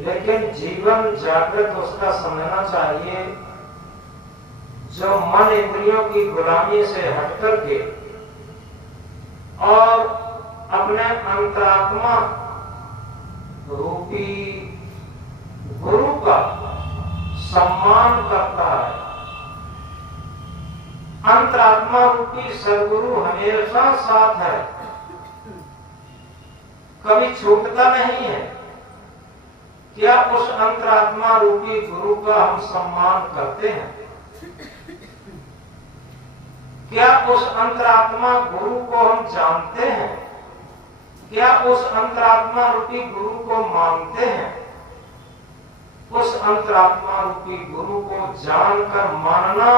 लेकिन जीवन जागृत उसका समझना चाहिए जो मन इंद्रियों की गुलामी से हटकर के और अपने अंतरात्मा रूपी गुरु का सम्मान करता है। अंतरात्मा रूपी सदगुरु हमेशा साथ है, कभी छूटता नहीं है। क्या उस अंतरात्मा रूपी गुरु का हम सम्मान करते हैं? क्या उस अंतरात्मा गुरु को हम जानते हैं? क्या उस अंतरात्मा रूपी गुरु को मानते हैं? उस अंतरात्मा रूपी गुरु को जानकर मानना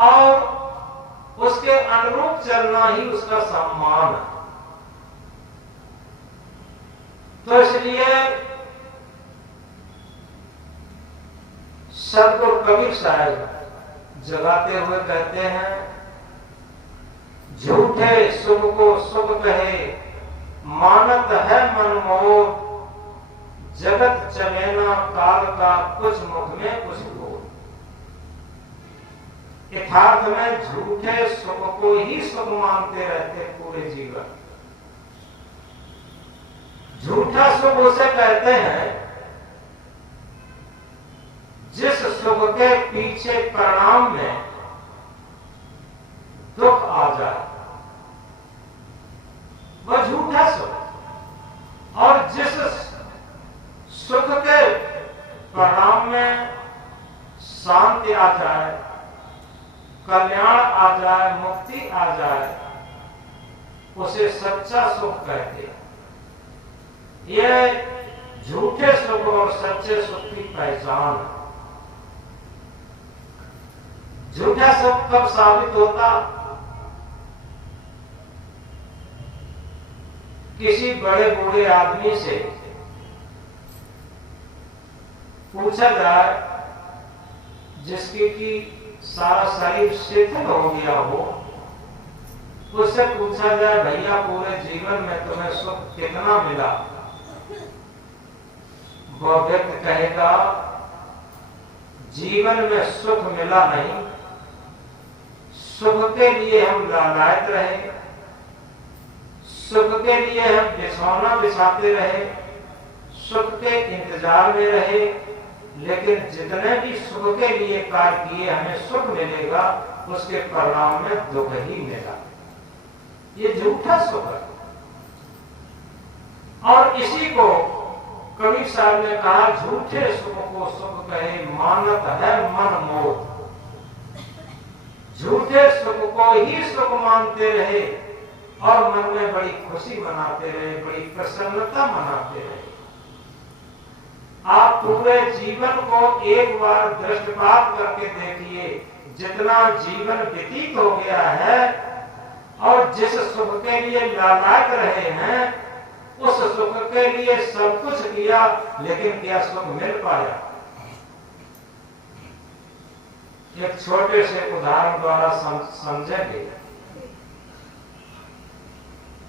और उसके अनुरूप चलना ही उसका सम्मान है। तो इसलिए सदगुरु कबीर साहब जगाते हुए कहते हैं, झूठे सुख को सुख कहे मानत है मन मोर, जगत चलेना काल का कुछ मुख में कुछ बोल। यथार्थ में झूठे सुख को ही सुख मानते रहते पूरे जीवन। झूठा सुख उसे कहते हैं जिस सुख के पीछे परिणाम में दुख आ जाए, वह झूठा सुख। और जिस सुख के परिणाम में शांति आ जाए, कल्याण आ जाए, मुक्ति आ जाए, उसे सच्चा सुख कहते हैं। यह झूठे सुख और सच्चे सुख की पहचान है। झूठा सुख कब साबित होता? किसी बड़े बूढ़े आदमी से पूछा जाए, जिसकी कि सारा शरीर शिथिल हो गया हो, उससे पूछा जाए, भैया पूरे जीवन में तुम्हें सुख कितना मिला? वह व्यक्ति कहेगा, जीवन में सुख मिला नहीं, सुख के लिए हम लालायित रहे, सुख के लिए हम बिछौना बिछाते रहे, सुख के इंतजार में रहे, लेकिन जितने भी सुख के लिए कार्य किए हमें सुख मिलेगा, उसके परिणाम में दुख ही मिला। ये झूठा सुख है। और इसी को कबीर साहब ने कहा, झूठे सुख को सुख कहे मानत है मन मोह। झूठे सुख को ही सुख मानते रहे और मन में बड़ी खुशी मनाते रहे, बड़ी प्रसन्नता मनाते रहे। आप पूरे जीवन को एक बार दृष्टिपात करके देखिए, जितना जीवन व्यतीत हो गया है और जिस सुख के लिए लालायित रहे हैं, उस सुख के लिए सब कुछ किया, लेकिन क्या सुख मिल पाया? एक छोटे से उदाहरण द्वारा समझेंगे।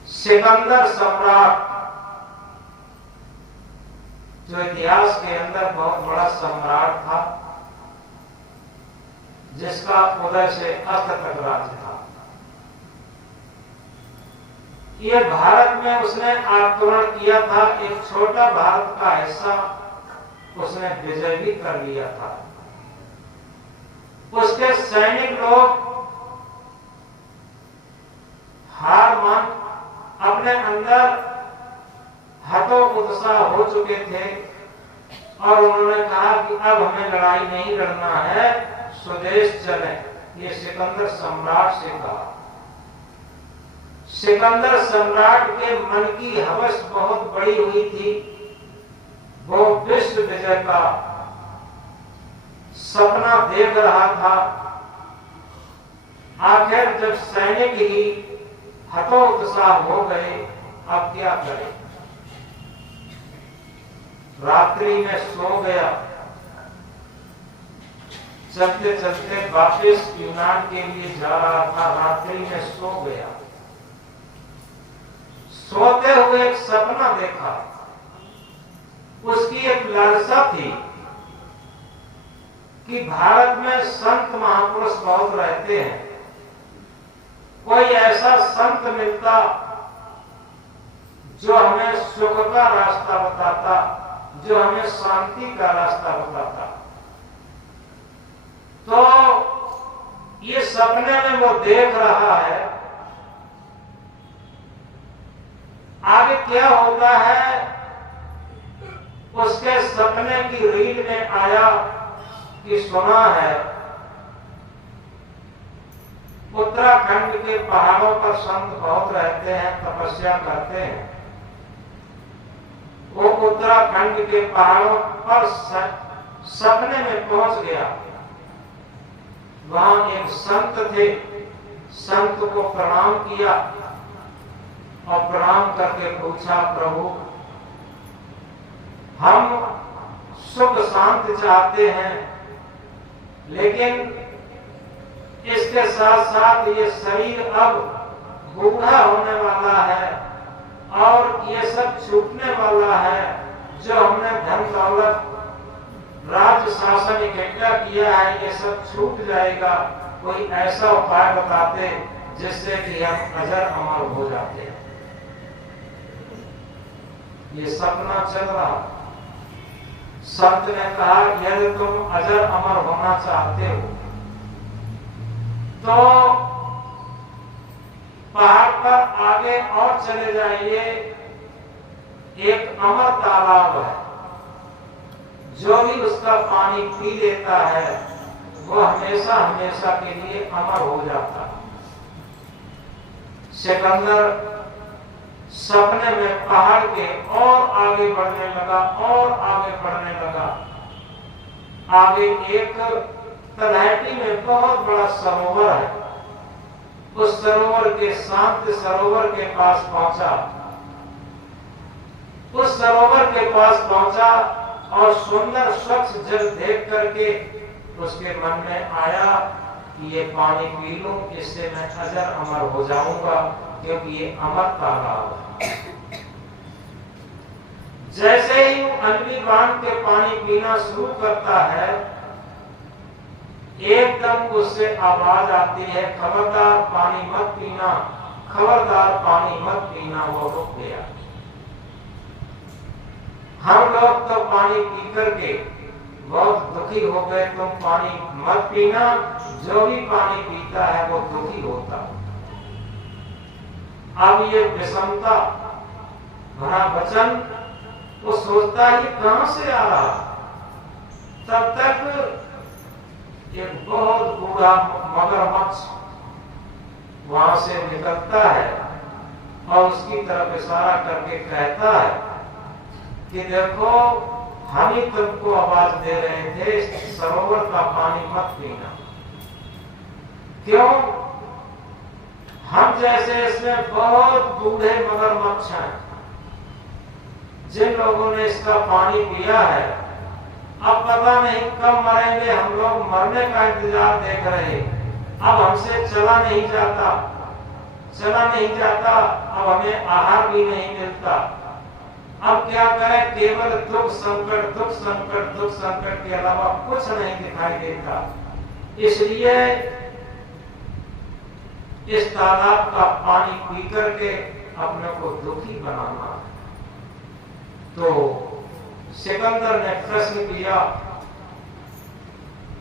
सिकंदर सम्राट, जो इतिहास के अंदर बहुत बड़ा सम्राट था, जिसका उदय से अस्त तक राज्य था, ये भारत में उसने आक्रमण किया था। एक छोटा भारत का हिस्सा उसने विजय भी कर लिया था। उसके सैनिक लोग हार मान अपने अंदर हतोत्साह हो चुके थे और उन्होंने कहा कि अब हमें लड़ाई नहीं लड़ना है, स्वदेश चले। ये सिकंदर सम्राट से कहा। सिकंदर सम्राट के मन की हवस बहुत बड़ी हुई थी। वो विश्व विजय का सपना देख रहा था। आखिर जब सैनिक ही हतोत्साह हो गए, अब क्या करें? रात्रि में सो गया। चलते चलते वापस यूनान के लिए जा रहा था, रात्रि में सो गया। सोते हुए एक सपना देखा। उसकी एक लालसा थी कि भारत में संत महापुरुष बहुत रहते हैं, कोई ऐसा संत मिलता जो हमें सुख का रास्ता बताता, जो हमें शांति का रास्ता बताता। तो ये सपने में वो देख रहा है। आगे क्या होता है, उसके सपने की रील में आया कि सुना है उत्तराखंड के पहाड़ों पर संत बहुत रहते हैं, तपस्या करते हैं। वो उत्तराखंड के पहाड़ों पर सपने में पहुंच गया। वहां एक संत थे, संत को प्रणाम किया और प्रणाम करके पूछा, प्रभु हम सुख शांति चाहते हैं, लेकिन इसके साथ साथ ये शरीर अब बूढ़ा होने वाला है और ये सब छूटने वाला है। जो हमने धन दौलत राज्य शासन इकट्ठा किया है, ये सब छूट जाएगा। कोई ऐसा उपाय बताते जिससे कि हम अजर अमर हो जाते। ये सपना चल रहा। संत ने कहा, यदि तुम अजर अमर होना चाहते हो तो पहाड़ पर आगे और चले जाइए। एक अमर तालाब है, जो भी उसका पानी पी लेता है वो हमेशा हमेशा के लिए अमर हो जाता है। सिकंदर सपने में पहाड़ के और आगे बढ़ने लगा और आगे बढ़ने लगा। आगे एक तलहटी में बहुत बड़ा सरोवर है। उस सरोवर के शांत सरोवर के पास पहुंचा। उस सरोवर के पास पहुंचा और सुंदर स्वच्छ जल देख करके उसके मन में आया कि ये पानी पी लूं, इससे मैं अजर अमर हो जाऊंगा, क्योंकि ये अमर तालाब है। जैसे ही अनबी बांध के पानी पीना शुरू करता है, एकदम उससे आवाज आती है, खबरदार पानी मत पीना, खबरदार पानी मत पीना। वो रुक गया। हम लोग तो पानी पी करके बहुत दुखी हो गए। तुम पानी मत पीना, जो भी पानी पीता है वो दुखी होता। अब ये विषमता भरा वचन वो सोचता है कहां से आ रहा। तब तक एक बहुत बूढ़ा मगरमच्छ वहां से निकलता है और उसकी तरफ इशारा करके कहता है कि देखो, हम ही तुमको आवाज दे रहे थे, सरोवर का पानी मत पीना। क्यों? हम जैसे इसमें बहुत बूढ़े मगरमच्छ हैं, जिन लोगों ने इसका पानी पिया है, अब पता नहीं कब मरेंगे। हम लोग मरने का इंतजार देख रहे। अब हमसे चला नहीं जाता। अब हमें आहार भी नहीं मिलता। अब क्या करें? केवल दुख संकट के अलावा कुछ नहीं दिखाई देता। इसलिए इस तालाब का पानी पी करके अपने को दुखी बनाना। तो सिकंदर ने प्रश्न किया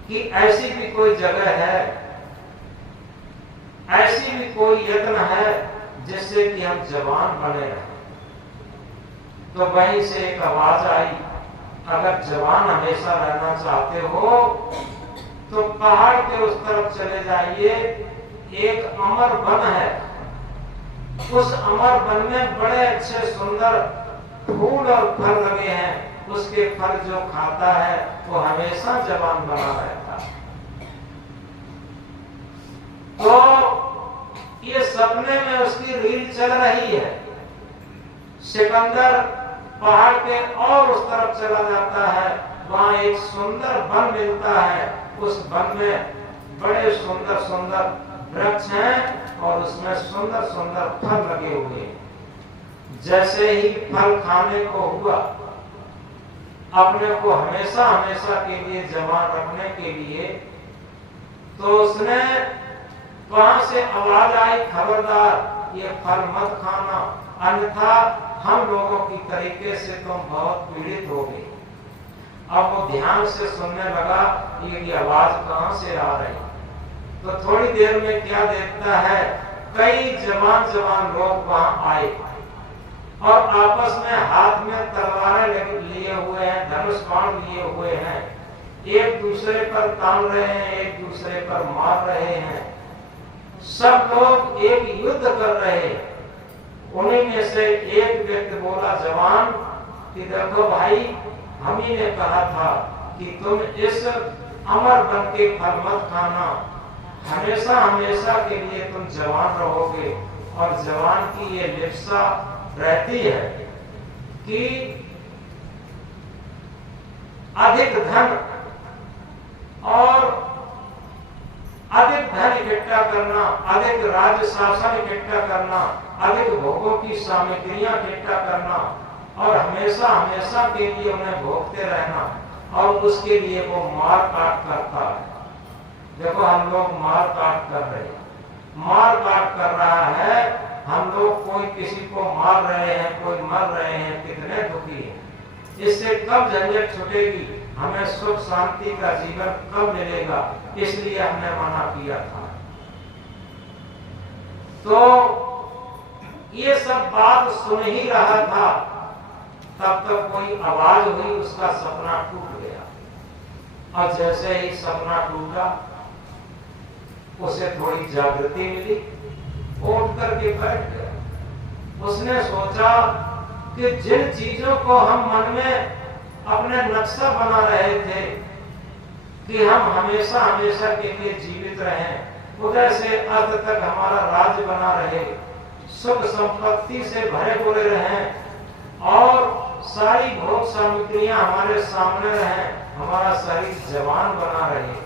कि ऐसी भी कोई जगह है, ऐसी भी कोई यत्न है जिससे कि हम जवान बने रहें। तो वहीं से एक आवाज आई, अगर जवान हमेशा रहना चाहते हो तो पहाड़ के उस तरफ चले जाइए। एक अमर वन है। उस अमर वन में बड़े अच्छे सुंदर फूल और फल लगे हैं। उसके फल जो खाता है वो हमेशा जवान बना रहता है। तो ये सपने में उसकी रील चल रही है। सिकंदर पहाड़ के और उस तरफ चला जाता है। वहां एक सुंदर वन मिलता है। उस वन में बड़े सुंदर सुंदर वृक्ष हैं और उसमें सुंदर सुंदर फल लगे हुए हैं। जैसे ही फल खाने को हुआ, अपने को हमेशा हमेशा के लिए जवान रखने के लिए, तो उसने वहां से आवाज आई, खबरदार ये फल मत खाना, अन्यथा हम लोगों की तरीके से तुम बहुत पीड़ित होगे। अब वो ध्यान से सुनने लगा ये आवाज कहां से आ रही। तो थोड़ी देर में क्या देखता है, कई जवान जवान लोग वहां आए और आपस में हाथ में तलवारें लिए हुए हैं, धनुष बाण लिए हुए हैं, एक दूसरे पर तान रहे हैं, एक दूसरे पर मार रहे हैं। सब लोग एक युद्ध कर रहे हैं। उन्हीं में से एक व्यक्ति बोला, जवान, कि देखो भाई, हम ही ने कहा था कि तुम इस अमर वन के फल मत खाना, हमेशा हमेशा के लिए तुम जवान रहोगे। और जवान की ये लिप्सा रहती है कि अधिक धन और अधिक धन इकट्ठा करना, अधिक राज्य शासन इकट्ठा करना, अधिक भोगों की सामग्रियां इकट्ठा करना और हमेशा हमेशा के लिए उन्हें भोगते रहना, और उसके लिए वो मार काट करता है। देखो हम लोग मार काट कर रहे हैं, मार काट कर रहा है, हम लोग कोई किसी को मार रहे हैं, कोई मर रहे हैं, कितने दुखी हैं। इससे कब झंझट छूटेगी, हमें सुख शांति का जीवन कब मिलेगा, इसलिए हमने मना किया था। तो ये सब बात सुन ही रहा था, तब तक कोई आवाज हुई, उसका सपना टूट गया। और जैसे ही सपना टूटा, उसे थोड़ी जागृति मिली, उठ करके बैठ गया। उसने सोचा कि जिन चीजों को हम मन में अपने नक्शा बना रहे थे कि हम हमेशा हमेशा के लिए जीवित रहें, उदय से अंत तक हमारा राज्य बना रहे, सुख संपत्ति से भरे पूरे रहें और सारी भोग सामग्रियां हमारे सामने रहें, हमारा शरीर जवान बना रहे,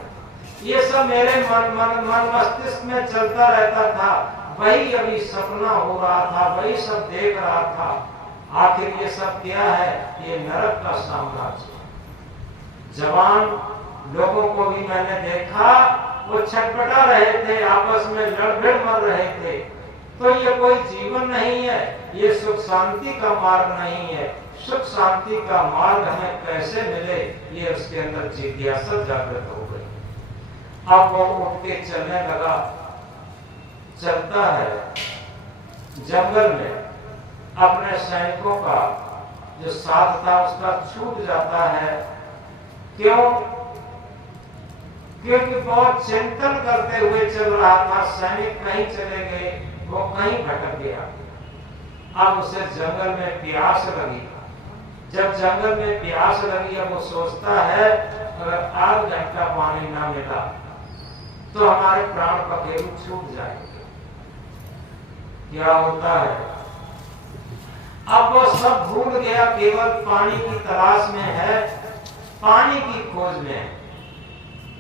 ये सब मेरे मन मस्तिष्क में चलता रहता था। वही अभी सपना हो रहा था, वही सब देख रहा था। आखिर ये सब क्या है, ये नरक का साम्राज्य। जवान लोगों को भी मैंने देखा, वो छटपटा रहे थे, आपस में लड़भिड़ मर रहे थे। तो ये कोई जीवन नहीं है, ये सुख शांति का मार्ग नहीं है। सुख शांति का मार्ग हमें कैसे मिले, ये उसके अंदर जिज्ञासा जागृत हो गई। अब वो उठ के चलने लगा, चलता है जंगल में, अपने सैनिकों का जो साथ था उसका छूट जाता है। क्यों? क्योंकि बहुत चिंतन करते हुए चल रहा था, सैनिक कहीं चले गए, वो कहीं भटक गया। अब उसे जंगल में प्यास लगी। जब जंगल में प्यास लगी, अब वो सोचता है अगर आध घंटा पानी ना मिला तो हमारे प्राण पखेरु छूट जाएंगे। क्या होता है, अब वो सब भूल गया, केवल पानी की तलाश में है, पानी की खोज में है।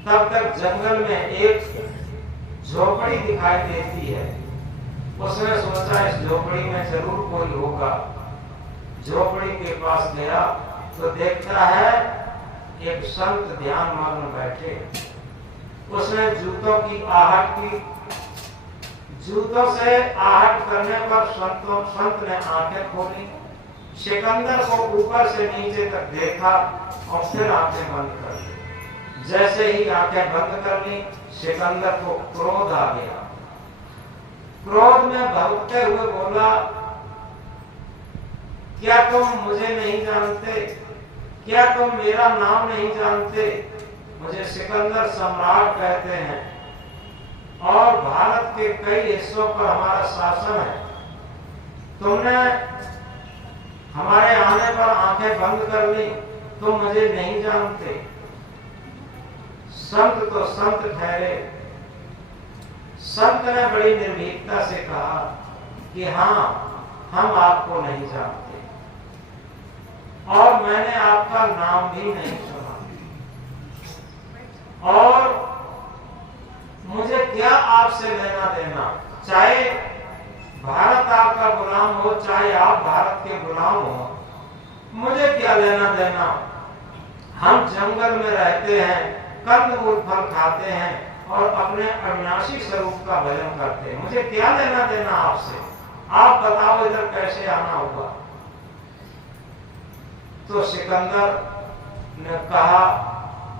तब तक जंगल में एक झोपड़ी दिखाई देती है। उसने सोचा इस झोपड़ी में जरूर कोई होगा। झोपड़ी के पास गया तो देखता है एक संत ध्यान मग्न बैठे। उसने जूतों की आहट की, जूतों से आहट करने पर संत ने आंखें खोली, सिकंदर को ऊपर से नीचे तक देखा और फिर आंखें बंद कर ली। जैसे ही आंखें बंद कर ली, सिकंदर को क्रोध आ गया। क्रोध में भड़कते हुए बोला, क्या तुम मुझे नहीं जानते? क्या तुम मेरा नाम नहीं जानते? मुझे सिकंदर सम्राट कहते हैं और भारत के कई हिस्सों पर हमारा शासन है। तुमने हमारे आने पर आंखें बंद कर ली, तुम मुझे नहीं जानते। संत तो संत ठहरे। संत ने बड़ी निर्भीकता से कहा कि हाँ, हम आपको नहीं जानते और मैंने आपका नाम भी नहीं सुना, और मुझे क्या आपसे लेना देना। चाहे भारत आपका गुलाम हो, चाहे आप भारत के गुलाम हो, मुझे क्या लेना देना। हम जंगल में रहते हैं, कंदमूल फल खाते हैं और अपने अविनाशी स्वरूप का भजन करते हैं। मुझे क्या लेना देना आपसे? आप बताओ इधर कैसे आना होगा? तो सिकंदर ने कहा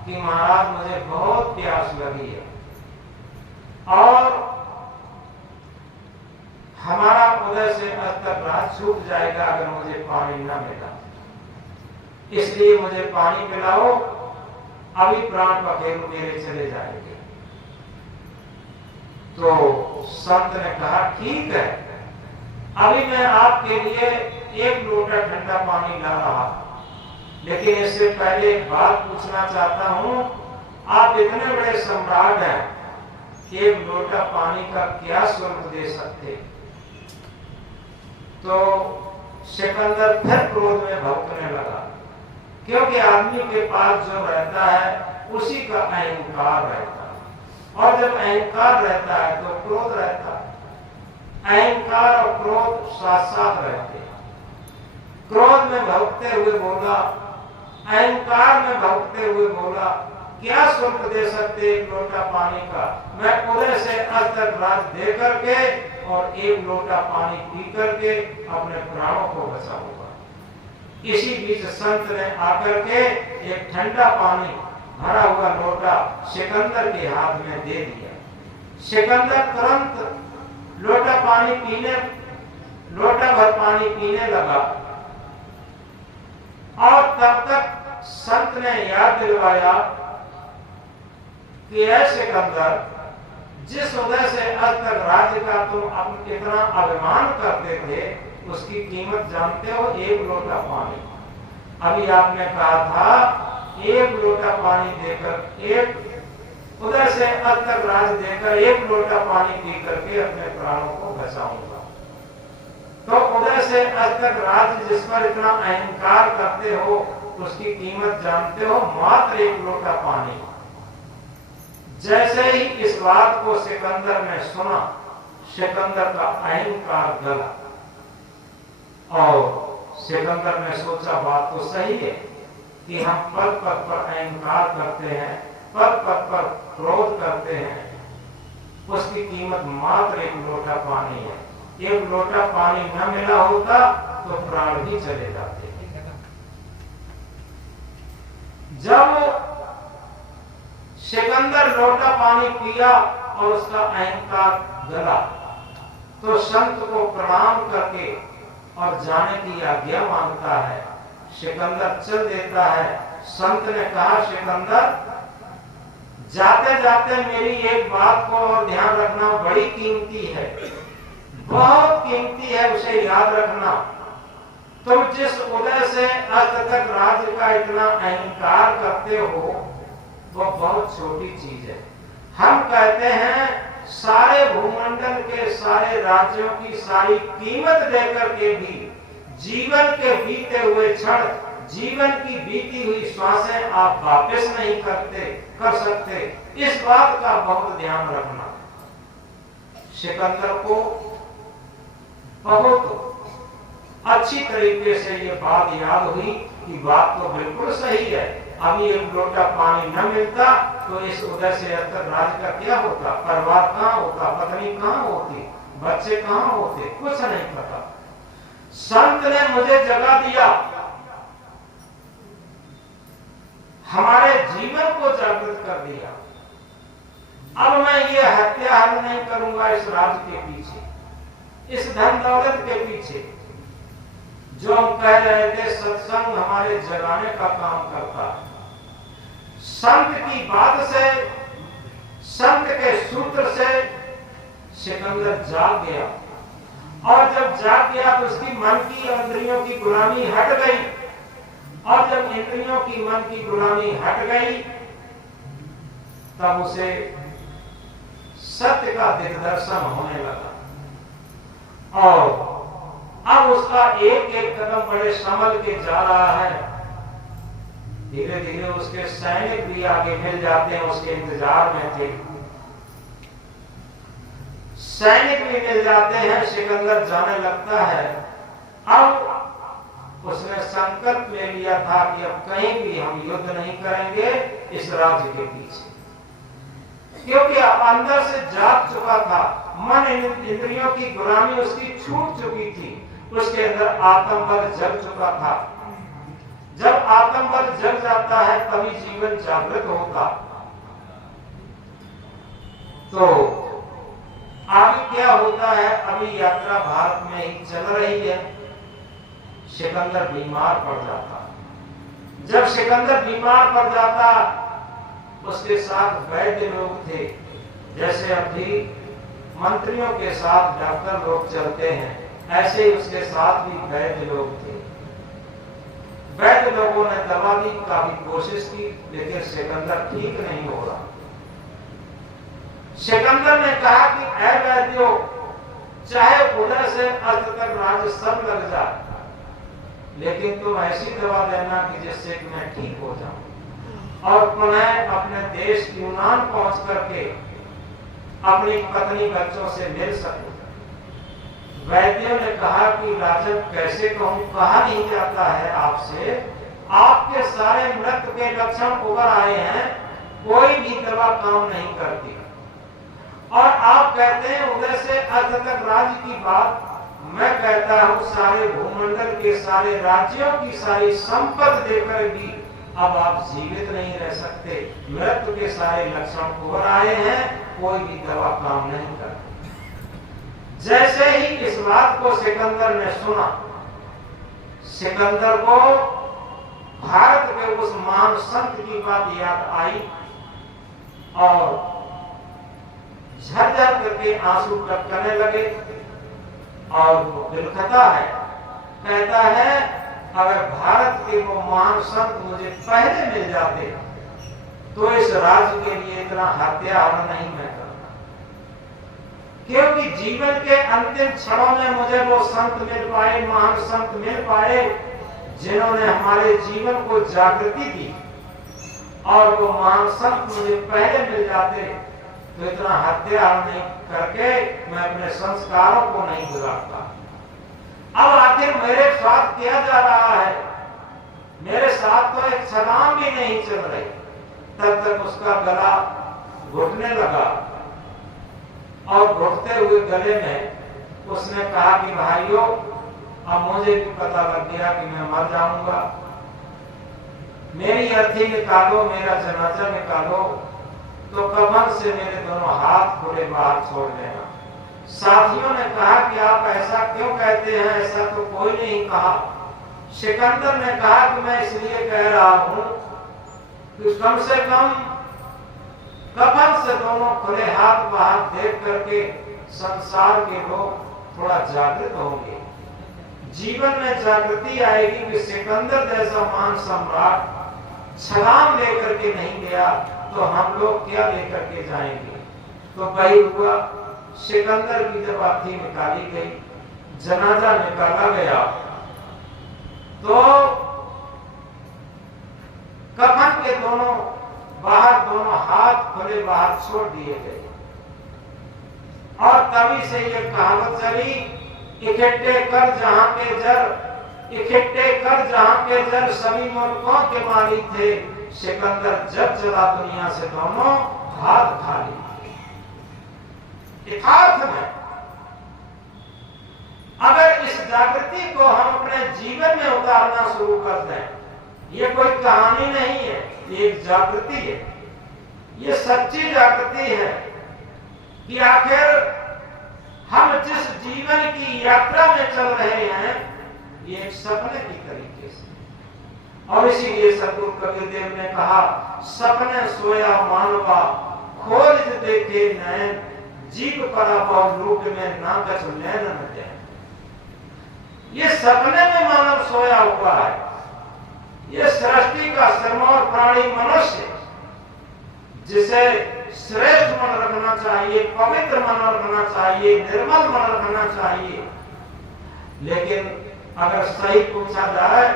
कि महाराज मुझे बहुत प्यास लगी है और हमारा उदय से अस्त तक रात छूट जाएगा अगर मुझे पानी न मिला, इसलिए मुझे पानी पिलाओ, अभी प्राण पखेरु मेरे चले जाएंगे। तो संत ने कहा ठीक है, अभी मैं आपके लिए 1 लोटा ठंडा पानी ला रहा, लेकिन इससे पहले एक बात पूछना चाहता हूं, आप इतने बड़े सम्राट हैं, 1 लोटा पानी का क्या शुल्क दे सकते? तो सिकंदर फिर क्रोध में भड़कने लगा, क्योंकि आदमी के पास जो रहता है उसी का अहंकार रहता है, और जब अहंकार रहता है तो क्रोध रहता है। अहंकार और क्रोध साथ साथ रहते हैं। क्रोध में भड़कते हुए बोला, अहंकार में भड़कते हुए बोला, क्या शुल्क दे सकते 1 लोटा पानी का? मैं उदय से अस्त तक रात दे करके और 1 लोटा पानी पी करके अपने प्राणों को बचाऊंगा। इसी बीच संत ने आकर के एक ठंडा पानी भरा हुआ लोटा सिकंदर के हाथ में दे दिया। सिकंदर तुरंत लोटा भर पानी पीने लगा और तब तक संत ने याद दिलवाया कि ऐ सिकंदर, जिस उदय से अस्त तक राज्य का तुम इतना अभिमान करते थे उसकी कीमत जानते हो? 1 लोटा पानी। अभी आपने कहा था 1 लोटा पानी देकर, एक उदय से अस्त तक राज्य देकर 1 लोटा पानी पी करके अपने प्राणों को बचाऊंगा। तो उदय से अस्त तक राज्य जिस पर इतना अहंकार करते हो उसकी कीमत जानते हो? मात्र 1 लोटा पानी। जैसे ही इस बात को सिकंदर ने सुना, सिकंदर का अहंकार गला और सिकंदर ने सोचा बात तो सही है कि हम पद पद पर अहंकार करते हैं, पद पद पर क्रोध करते हैं, उसकी कीमत मात्र 1 लोटा पानी है। 1 लोटा पानी न मिला होता तो प्राण भी चले जाते। जब सिकंदर लोटा पानी पिया और उसका अहंकार गला तो संत को प्रणाम करके और जाने की आज्ञा मांगता है। सिकंदर चल देता है। संत ने कहा, सिकंदर जाते जाते मेरी एक बात को और ध्यान रखना, बड़ी कीमती है, बहुत कीमती है, उसे याद रखना। तुम जिस उदय से अस्त तक राज्य का इतना अहंकार करते हो वो बहुत छोटी चीज है। हम कहते हैं सारे भूमंडल के सारे राज्यों की सारी कीमत देकर के भी जीवन के बीते हुए क्षण, जीवन की बीती हुई श्वासें आप वापस नहीं कर सकते। इस बात का बहुत ध्यान रखना। सिकंदर को बहुत अच्छी तरीके से ये बात याद हुई कि बात तो बिल्कुल सही है। अभी 1 लोटा पानी न मिलता तो इस उदय से अस्त तक राज्य का क्या होता? परिवार कहाँ होता? पत्नी कहाँ होती? बच्चे कहाँ होते? कुछ नहीं पता। संत ने मुझे जगा दिया, हमारे जीवन को जागृत कर दिया। अब मैं ये हत्याहरण नहीं करूंगा इस राज्य के पीछे, इस धन दौलत के पीछे। जो हम कह रहे थे सत्संग हमारे जगाने का काम करता है। संत की बात से, संत के सूत्र से सिकंदर जाग गया और जब जाग गया तो उसकी मन की और इंद्रियों की गुलामी हट गई। और जब इंद्रियों की मन की गुलामी हट गई तब उसे सत्य का दिग्दर्शन होने लगा और अब उसका एक एक कदम बड़े संभल के जा रहा है। धीरे धीरे उसके सैनिक भी आगे मिल जाते हैं, उसके इंतजार में थे। सैनिक भी मिल जाते हैं, सिकंदर जाने लगता है। अब उसने संकल्प ले लिया था कि अब कहीं भी हम युद्ध नहीं करेंगे इस राज्य के पीछे, क्योंकि अंदर से जाग चुका था, मन इंद्रियों की गुलामी उसकी छूट चुकी थी, उसके अंदर आत्मबल जग चुका था। जब आत्मबल जग जाता है तभी जीवन जागृत होता। तो आगे क्या होता है, अभी यात्रा भारत में ही चल रही है। सिकंदर बीमार पड़ जाता। जब सिकंदर बीमार पड़ जाता, उसके साथ वैद्य लोग थे, जैसे अभी मंत्रियों के साथ डॉक्टर लोग चलते हैं, ऐसे ही उसके साथ भी वैद्य लोग थे। वैद्य लोगों ने दवा दी, काफी कोशिश की, लेकिन सिकंदर ठीक नहीं हो रहा। सिकंदर ने कहा कि ऐ वैद्यों, चाहे उदय से अंत तक राज्य सब लग जाए, लेकिन तुम ऐसी दवा देना कि जिससे कि मैं ठीक हो जाऊं और पुनः अपने देश यूनान पहुंच करके अपनी पत्नी बच्चों से मिल सकूं। वैद्यों ने कहा कि राजन कैसे कहूं, कहा नहीं जाता है आपसे, आपके सारे मृत्यु के लक्षण उभर आए हैं, कोई भी दवा काम नहीं करती, और आप कहते हैं उदय से अंत तक राज्य की बात। मैं कहता हूं सारे भूमंडल के सारे राज्यों की सारी संपत्ति देकर भी अब आप जीवित नहीं रह सकते, मृत्यु के सारे लक्षण उभर आए हैं, कोई भी दवा काम नहीं करती। जैसे ही इस बात को सिकंदर ने सुना, सिकंदर को भारत के उस महान संत की बात याद आई और झरझर करके आंसू टपकने लगे और वो बिलखता है, कहता है अगर भारत के वो महान संत मुझे पहले मिल जाते तो इस राज्य के लिए इतना हत्यारा नहीं मैं करता, क्योंकि जीवन के अंतिम क्षणों में मुझे वो संत मिल पाए, महान संत मिल पाए, जिन्होंने हमारे जीवन को जागृति दी, और वो महान संत मुझे पहले मिल जाते तो इतना हत्या नहीं करके मैं अपने संस्कारों को नहीं बिगाड़ता। अब आखिर मेरे साथ क्या जा रहा है, मेरे साथ तो एक छलांग भी नहीं चल रही। तब तक उसका गला घुटने लगा और घुटते हुए गले में उसने कहा कि भाइयों, अब मुझे भी पता लग गया कि मैं मर जाऊंगा, मेरी अर्थी निकालो, मेरा जनाजा निकालो, तो कफन से मेरे दोनों हाथ खुले बाहर छोड़ देना। साथियों ने कहा कि आप ऐसा क्यों कहते हैं, ऐसा तो कोई नहीं कहा। सिकंदर ने कहा कि मैं इसलिए कह रहा हूं कि कम से कम कफन से दोनों खुले हाथ बाहर देख करके संसार के लोग थोड़ा जागृत होंगे, जीवन में जागृति आएगी कि सिकंदर जैसा महान सम्राट छलांग लेकर के नहीं गया तो हम लोग क्या लेकर के जाएंगे। तो वही हुआ, सिकंदर की जब अर्थी निकाली गई, जनाजा निकाला गया, तो कफन के दोनों हाथ खुले बाहर छोड़ दिए गए, और तभी से ये कहावत चली, इकट्ठे कर जहां के जर, इकट्ठे कर जहां के जर सभी मुल्कों के मालिक थे, सिकंदर जब चला दुनिया से दोनों हाथ खाली। यथार्थ में अगर इस जागृति को हम अपने जीवन में उतारना शुरू कर दें, ये कोई कहानी नहीं है, ये एक जागृति है, ये सच्ची जागृति है कि आखिर हम जिस जीवन की यात्रा में चल रहे हैं ये एक सपने की तरीके से, और इसीलिए सतगुरु कबीरदेव ने कहा, सपने सोया मानवा खोज देखे नैन, जीव पड़ा बहुत लूट में ना कछु नैन न दे। ये सपने में मानव सोया हुआ है, ये सृष्टि का सिरमौर प्राणी मनुष्य, जिसे श्रेष्ठ मन रखना चाहिए, पवित्र मन रखना चाहिए, निर्मल मन रखना चाहिए, लेकिन अगर सही पूछा जाए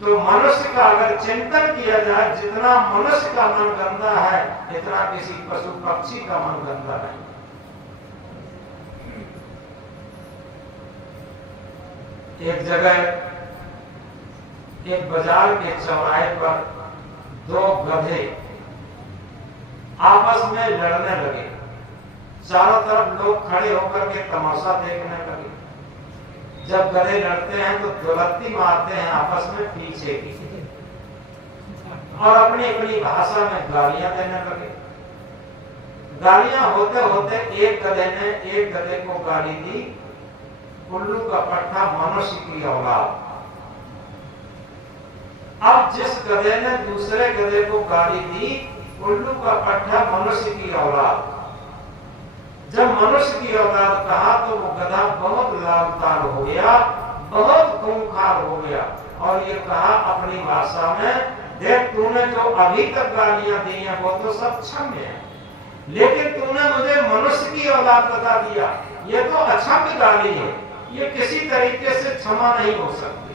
तो मनुष्य का अगर चिंतन किया जाए, जितना मनुष्य का मन गंदा है इतना किसी पशु पक्षी का मन गंदा नहीं। एक जगह एक बाजार के चौराहे पर दो गधे आपस में लड़ने लगे। चारों तरफ लोग खड़े होकर के तमाशा देखने लगे। जब गधे लड़ते हैं तो दुलत्ती मारते हैं आपस में पीछे की, और अपनी अपनी भाषा में गालियां देने लगे। गालियां होते होते एक गधे ने एक गधे को गाली दी, उल्लू का पट्टा मनुष्य की औलाद। अब जिस गधे ने दूसरे गधे को गाली दी, उल्लू का पट्टा मनुष्य की औलाद। जब मनुष्य की औलाद कहा तो वो गधा बहुत लालतार हो गया, बहुत खूंखार हो गया, और ये कहा अपनी भाषा में, देख तूने जो अभी तक गालियां दी हैं वो तो सब क्षम्य है, लेकिन तूने मुझे मनुष्य की औलाद बता दिया, ये तो अक्षम्य गाली है, ये किसी तरीके से क्षमा नहीं हो सकती।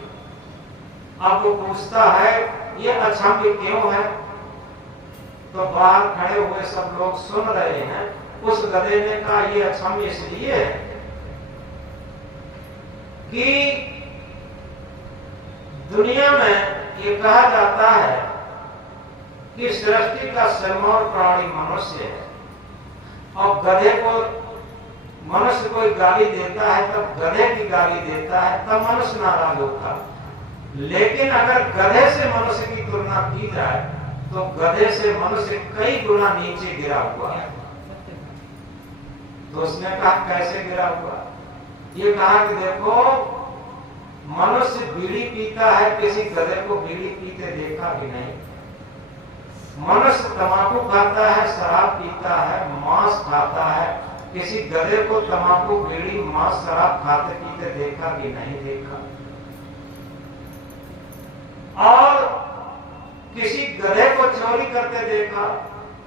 अब वो पूछता है ये अक्षम्य क्यों है? तो बाहर खड़े हुए सब लोग सुन रहे हैं। उस गधे ने कहा ये अक्षम्य इसलिए है कि दुनिया में ये कहा जाता है कि सृष्टि का सिरमौर प्राणी मनुष्य है, और गधे को मनुष्य कोई गाली देता है तब गधे की गाली देता है तब मनुष्य नाराज होता है। लेकिन अगर गधे से मनुष्य की तुलना की जाए तो गधे से मनुष्य कई गुना नीचे गिरा हुआ है। तो उसने कहा कैसे गिरा हुआ? ये कहा कि देखो मनुष्य बीड़ी पीता है, किसी गधे को बीड़ी पीते देखा भी नहीं। मनुष्य तंबाकू खाता है, शराब पीता है, मांस खाता है, किसी गधे को तंबाकू बीड़ी मांस शराब खाते पीते देखा भी नहीं देखा। और किसी गधे को चोरी करते देखा।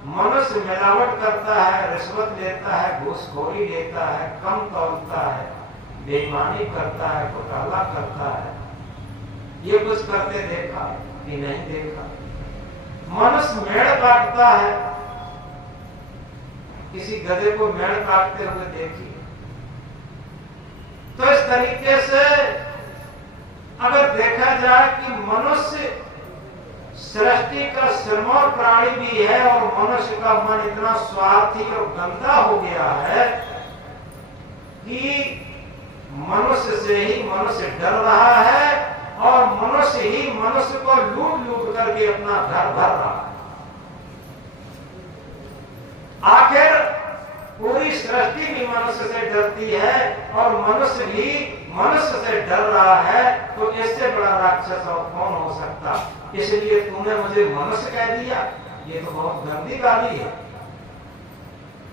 मनुष्य मिलावट करता है, रिश्वत लेता है, घूसखोरी लेता है, कम तौलता है, बेईमानी करता है, घोटाला करता है, ये कुछ करते देखा कि नहीं देखा। मनुष्य मेड़ काटता है, किसी गधे को मेड़ काटते हुए देखी। तो इस तरीके से अगर देखा जाए कि मनुष्य सृष्टि का सिरमौर प्राणी भी है, और मनुष्य का मन इतना स्वार्थी और गंदा हो गया है कि मनुष्य से ही मनुष्य डर रहा है, और मनुष्य ही मनुष्य को लूट लूट करके अपना घर भर रहा है। आखिर पूरी सृष्टि भी मनुष्य से डरती है और मनुष्य भी मनुष्य से डर रहा है, तो इससे बड़ा राक्षस और कौन हो सकता? इसलिए तूने मुझे मनुष्य कह दिया, ये तो बहुत गंदी गाली है।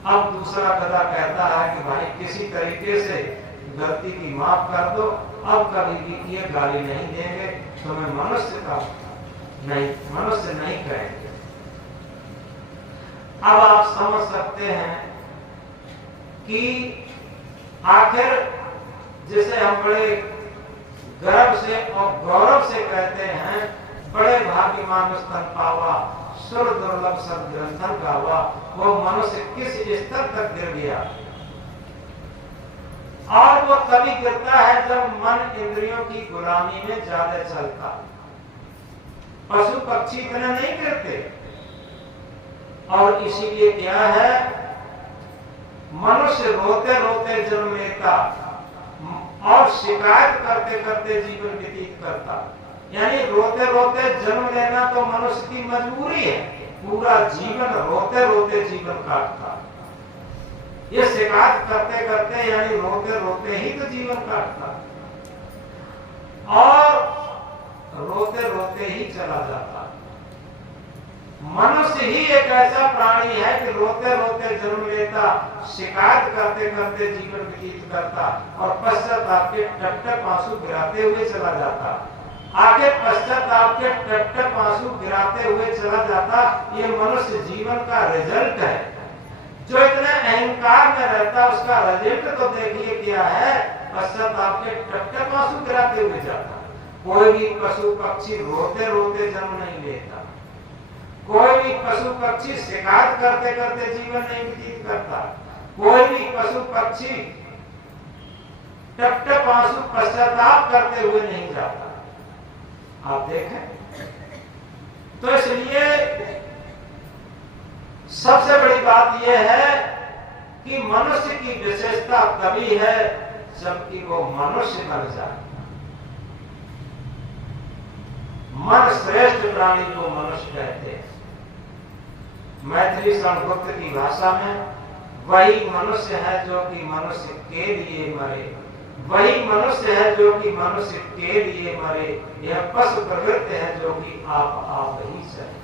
अब दूसरा गधा कहता है कि भाई किसी तरीके से गलती की माफ कर दो, अब कभी भी ये गाली नहीं देंगे, तुम्हें मनुष्य का नहीं, मनुष्य नहीं कहेंगे। अब आप समझ सकते हैं कि आखिर जिसे हम बड़े गर्व से और गौरव से कहते हैं, बड़े भाग्यमान स्तन पावा, सुर दुर्लभ सब ग्रंथन गावा, वो मनुष्य किस स्तर तक गिर गया। और वो तभी गिरता है जब मन इंद्रियों की गुलामी में ज्यादा चलता। पशु पक्षी इतने नहीं गिरते। और इसीलिए क्या है, मनुष्य रोते रोते जन्म लेता और शिकायत करते करते जीवन व्यतीत करता। यानी रोते रोते जन्म लेना तो मनुष्य की मजबूरी है, पूरा जीवन रोते रोते जीवन काटता। ये शिकायत करते करते यानी रोते रोते ही तो जीवन काटता, और रोते रोते ही चला जाता। मनुष्य ही एक ऐसा प्राणी है कि रोते रोते जन्म लेता, शिकायत करते करते जीवन व्यतीत करता, और पश्चाताप के टप टप आंसू गिराते हुए चला जाता। आगे पश्चाताप के टप टप आंसू गिराते हुए चला जाता। ये मनुष्य जीवन का रिजल्ट है। जो इतने अहंकार में रहता, उसका रिजल्ट तो देखिए क्या है, पश्चाताप के टप टप आंसू गिराते हुए जाता। कोई भी पशु पक्षी रोते रोते जन्म नहीं लेता। कोई भी पशु पक्षी शिकायत करते करते जीवन नहीं व्यतीत करता। कोई भी पशु पक्षी टप टप आंसू पश्चाताप करते हुए नहीं जाता। आप देखें, तो इसलिए सबसे बड़ी बात यह है कि मनुष्य की विशेषता तभी है जबकि वो मनुष्य बन जाए। मन श्रेष्ठ प्राणी को मनुष्य कहते हैं। मैथिली संस्कृत की भाषा में वही मनुष्य है जो कि मनुष्य के लिए मरे, वही मनुष्य है जो कि मनुष्य के लिए मरे, यह पशु प्रवृत्ति है जो कि आप ही सहे।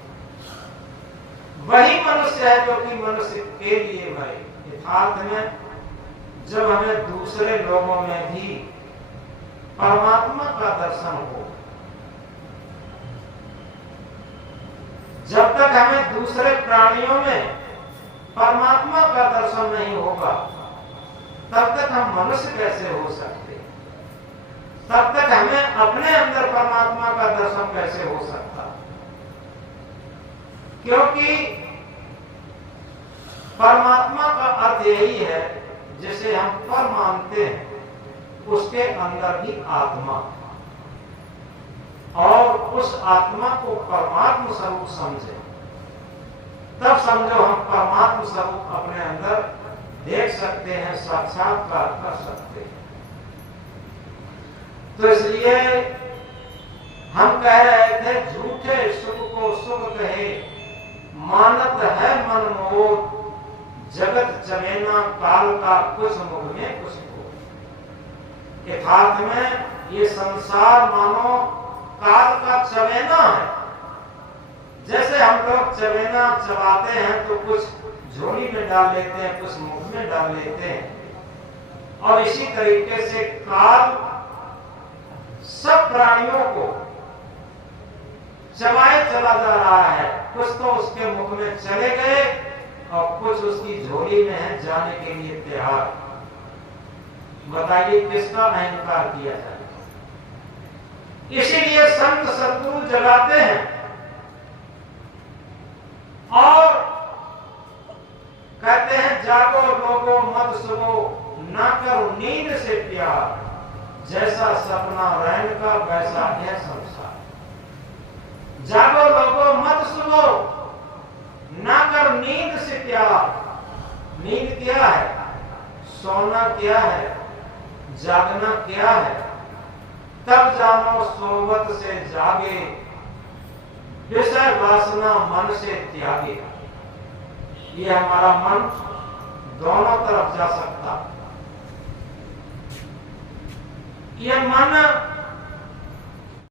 वही मनुष्य है जो कि मनुष्य के लिए मरे। यथार्थ में जब हमें दूसरे लोगों में भी परमात्मा का दर्शन हो, जब तक हमें दूसरे प्राणियों में परमात्मा का दर्शन नहीं होगा तब तक हम मनुष्य कैसे हो सकते, तब तक हमें अपने अंदर परमात्मा का दर्शन कैसे हो सकता। क्योंकि परमात्मा का अर्थ यही है जिसे हम पर मानते हैं उसके अंदर भी आत्मा, और उस आत्मा को परमात्मा स्वरूप समझे, तब समझो हम परमात्मा स्वरूप अपने अंदर देख सकते हैं, साक्षात्कार कर सकते हैं। तो इसलिए हम कह रहे थे झूठे सुख को सुख कहे, मानत है मन मोह, जगत चमेना काल का कुछ मुख में कुछ को। यथार्थ में ये संसार मानो काल का चमेना है। जैसे हम लोग चमेना चबाते हैं तो कुछ झोली में डाल लेते हैं, कुछ मुख में डाल लेते हैं, और इसी तरीके से काल सब प्राणियों को चबाए चला जा रहा है। कुछ तो उसके मुख में चले गए और कुछ उसकी झोली में है जाने के लिए तैयार। बताइए किसका अहंकार किया जाए। इसीलिए संत सद्गुरु जगाते हैं और कहते हैं जागो लोगो मत सुनो, ना करो नींद से प्यार, जैसा सपना रैन का वैसा है संसार। जागो लोगो मत सुनो, ना कर नींद से प्यार। नींद क्या है, सोना क्या है, जागना क्या है, तब जानो सोवत से जागे, विषय वासना मन से त्यागे। ये हमारा मन दोनों तरफ जा सकता। ये मन